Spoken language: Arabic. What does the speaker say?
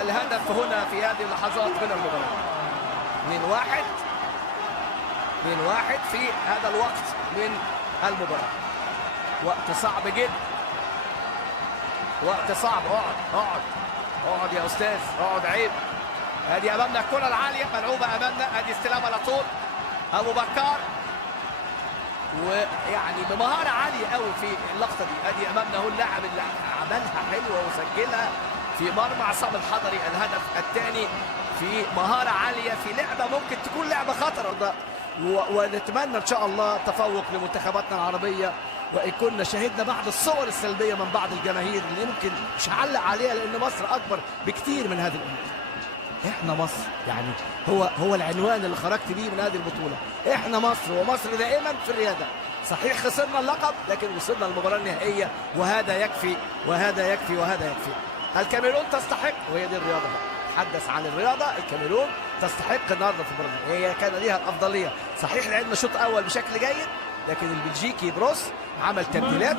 الهدف هنا في هذه اللحظات من المباراة. 2-1 في هذا الوقت من المباراة. وقت صعب جدا، وقت صعب. اقعد يا استاذ، اقعد، عيب. ادي امامنا الكرة العالية ملعوبة امامنا، ادي استلام على طول ابو بكر، ويعني بمهارة عالية قوي في اللقطة دي. ادي امامنا هو اللاعب اللي عملها حلوة وسجلها في مرمى عصام الحضري الهدف الثاني في مهارة عالية، في لعبة ممكن تكون لعبة خطرة ده. ونتمنى ان شاء الله تفوق لمنتخباتنا العربية. وان كنا شاهدنا بعض الصور السلبية من بعض الجماهير اللي يمكن مش هعلق عليها لان مصر اكبر بكتير من هذه الامور. احنا مصر، يعني هو العنوان اللي خرجت بيه من هذه البطولة. احنا مصر، ومصر دائما في الريادة. صحيح خسرنا اللقب لكن وصلنا للمباراة النهائية، وهذا يكفي وهذا يكفي وهذا يكفي. الكاميرون تستحق، وهي دي الرياضة بقى. تحدث عن الرياضة، الكاميرون تستحق النهارده في المباراة. هي كان ليها الأفضلية. صحيح لعبنا شوط أول بشكل جيد، لكن البلجيكي بروس عمل تبديلات.